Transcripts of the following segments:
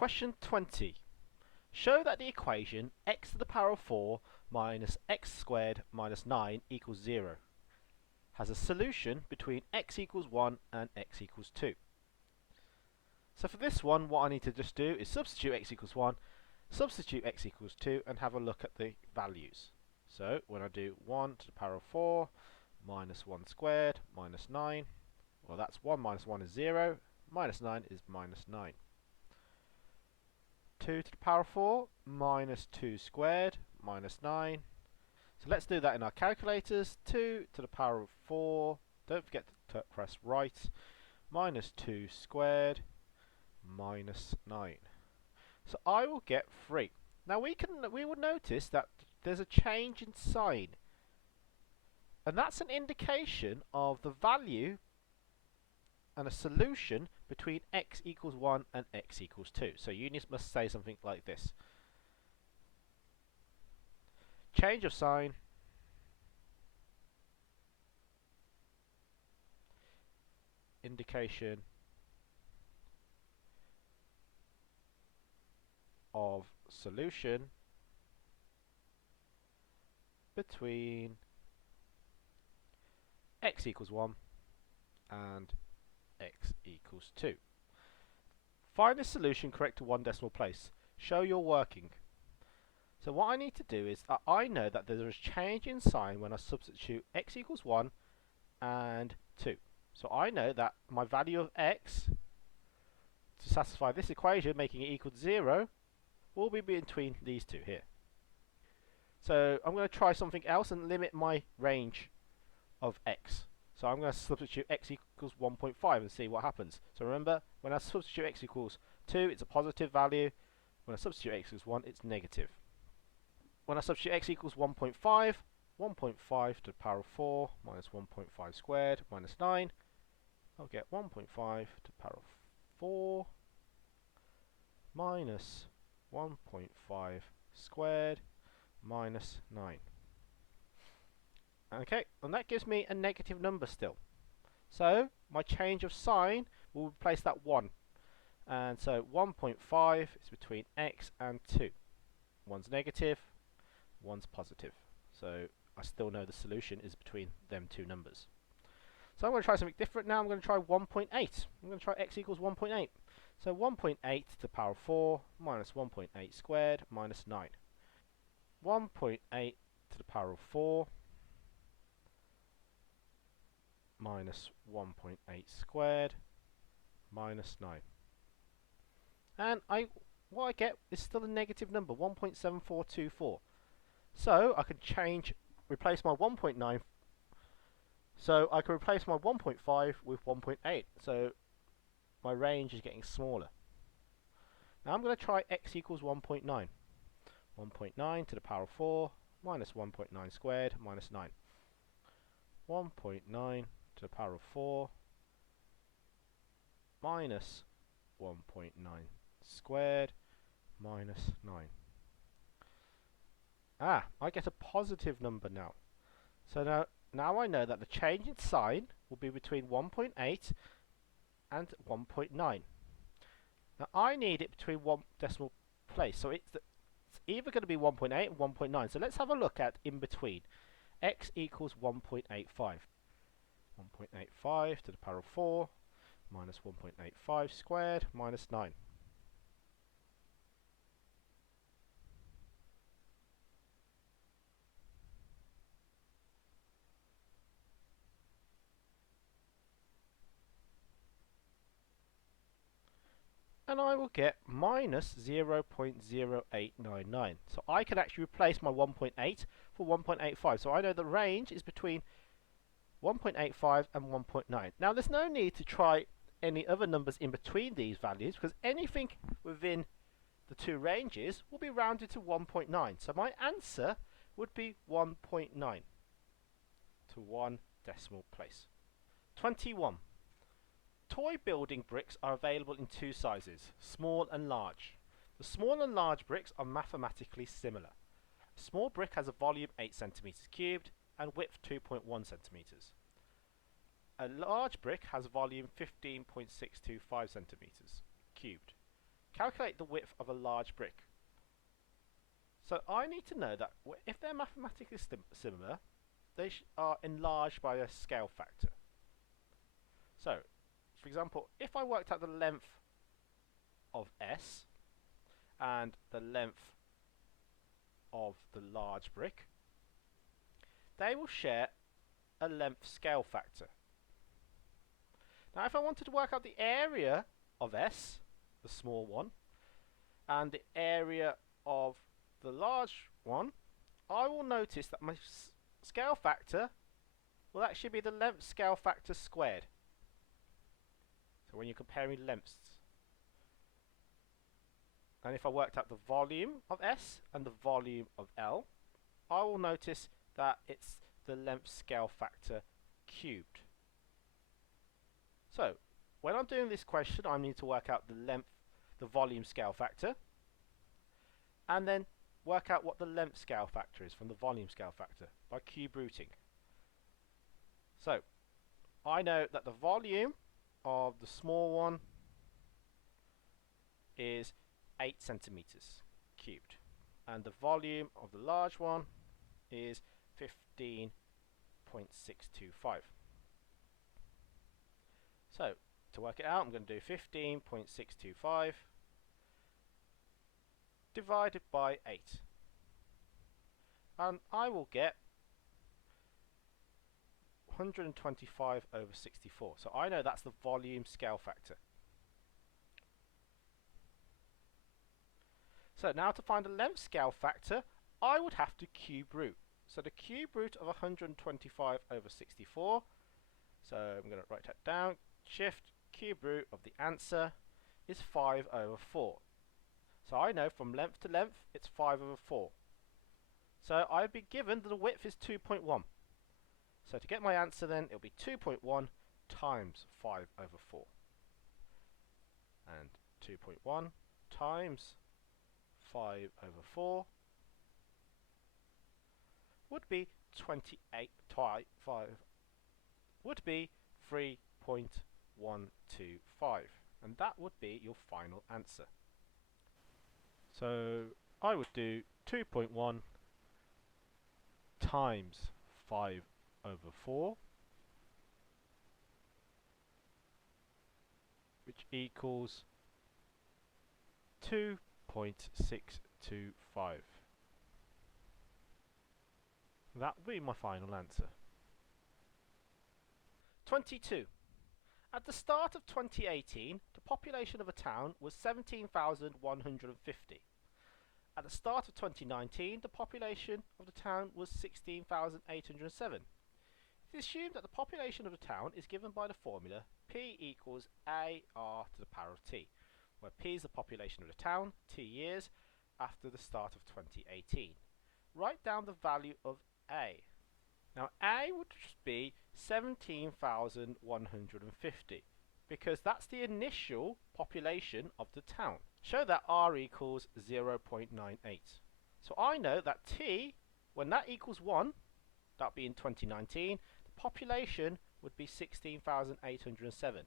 Question 20. Show that the equation x to the power of 4 minus x squared minus 9 equals 0 has a solution between x equals 1 and x equals 2. So for this one, what I need to just do is substitute x equals 1, substitute x equals 2, and have a look at the values. So when I do 1 to the power of 4 minus 1 squared minus 9, well, that's 1 minus 1 is 0, minus 9 is minus 9. 2 to the power of 4 minus 2 squared minus 9. So let's do that in our calculators. 2 to the power of 4, don't forget to press right, minus 2 squared minus 9. So I will get 3. Now we will notice that there's a change in sign, and that's an indication of the value and a solution between x equals 1 and x equals 2. So you must say something like this. Change of sign indication of solution between x equals 1 and x equals 2. Find the solution correct to one decimal place. Show your working. So what I need to do is I know that there is a change in sign when I substitute x equals 1 and 2. So I know that my value of x to satisfy this equation, making it equal to 0, will be between these two here. So I'm going to try something else and limit my range of x. So I'm going to substitute x equals 1.5 and see what happens. So remember, when I substitute x equals 2, it's a positive value. When I substitute x equals 1, it's negative. When I substitute x equals 1.5, 1.5 to the power of 4 minus 1.5 squared minus 9, I'll get 1.5 to the power of 4 minus 1.5 squared minus 9. Okay, and that gives me a negative number still. So my change of sign will replace that 1. And so 1.5 is between x and 2. One's negative, one's positive. So I still know the solution is between them two numbers. So I'm going to try something different now. I'm going to try 1.8. I'm going to try x equals 1.8. So 1.8 to the power of 4 minus 1.8 squared minus 9. 1.8 to the power of 4 minus 1.8 squared minus 9. And what I get is still a negative number, 1.7424. So I can replace my 1.9. So I can replace my 1.5 with 1.8. So my range is getting smaller. Now I'm going to try x equals 1.9. 1.9 to the power of 4 minus 1.9 squared minus 9. 1.9 to the power of 4 minus 1.9 squared minus 9. I get a positive number now. So now I know that the change in sign will be between 1.8 and 1.9. Now I need it between one decimal place, so it's either going to be 1.8 and 1.9. So let's have a look at in between. X equals 1.85. 1.85 to the power of 4 minus 1.85 squared minus 9. And I will get minus 0.0899. So I can actually replace my 1.8 for 1.85. So I know the range is between 1.85 and 1.9. Now there's no need to try any other numbers in between these values, because anything within the two ranges will be rounded to 1.9. So my answer would be 1.9 to one decimal place. 21. Toy building bricks are available in two sizes, small and large. The small and large bricks are mathematically similar. A small brick has a volume 8 cm cubed and width 2.1 cm. A large brick has volume 15.625 cm cubed. calculate the width of a large brick. So I need to know that if they're mathematically similar, they are enlarged by a scale factor. So, for example, if I worked out the length of S and the length of the large brick, they will share a length scale factor. Now if I wanted to work out the area of S, the small one, and the area of the large one, I will notice that my scale factor will actually be the length scale factor squared. So when you're comparing lengths. And if I worked out the volume of S and the volume of L, I will notice that it's the length scale factor cubed. So when I'm doing this question, I need to work out the volume scale factor, and then work out what the length scale factor is from the volume scale factor by cube rooting. So I know that the volume of the small one is 8 centimeters cubed, and the volume of the large one is 15.625. So to work it out, I'm going to do 15.625 divided by 8, and I will get 125 over 64. So I know that's the volume scale factor. So now to find the length scale factor, I would have to cube root. So the cube root of 125 over 64, so I'm going to write that down, shift cube root of the answer is 5 over 4. So I know from length to length it's 5 over 4. So I'd be given that the width is 2.1. So to get my answer then, it'll be 2.1 times 5 over 4. And 2.1 times 5 over 4 would be 3.125, and that would be your final answer. So I would do 2.1 times 5 over 4, which equals 2.625. That would be my final answer. 22. At the start of 2018, the population of a town was 17,150. At the start of 2019, the population of the town was 16,807. It is assumed that the population of the town is given by the formula P equals AR to the power of T, where P is the population of the town, T years, after the start of 2018. Write down the value of A. Now A would just be 17,150, because that's the initial population of the town. Show that R equals 0.98. So I know that T, when that equals 1, that would be in 2019, the population would be 16,807.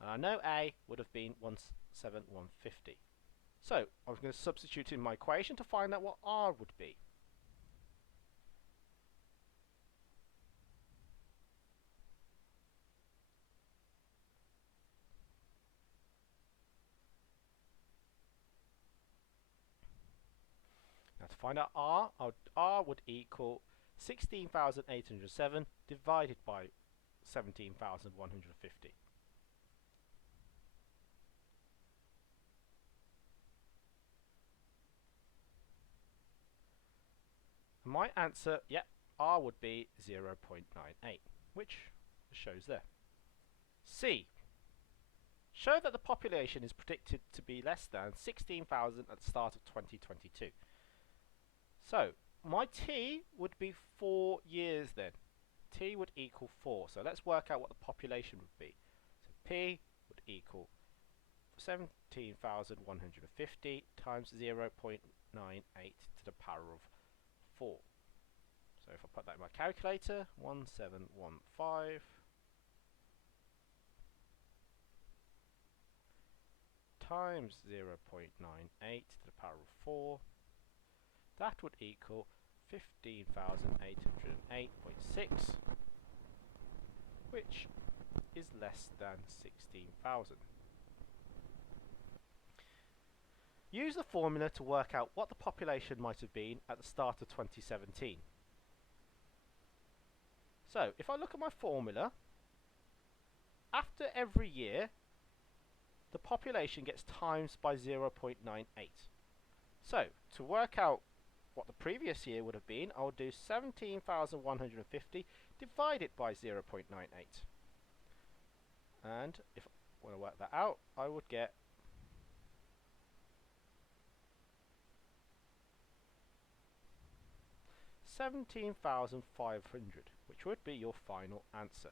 And I know A would have been 17,150. So I'm going to substitute in my equation to find out what R would be. Now to find out R would equal 16,807 divided by 17,150. My answer, R would be 0.98, which shows there. C. Show that the population is predicted to be less than 16,000 at the start of 2022. So, my T would be 4 years then. T would equal 4. So let's work out what the population would be. So P would equal 17,150 times 0.98 to the power of 4. So if I put that in my calculator, 1715 times 0.98 to the power of 4. That would equal 15,808.6, which is less than 16,000. Use the formula to work out what the population might have been at the start of 2017. So, if I look at my formula, after every year, the population gets times by 0.98. So, to work out what the previous year would have been, I would do 17,150 divided by 0.98. And if I want to work that out, I would get 17,500, which would be your final answer.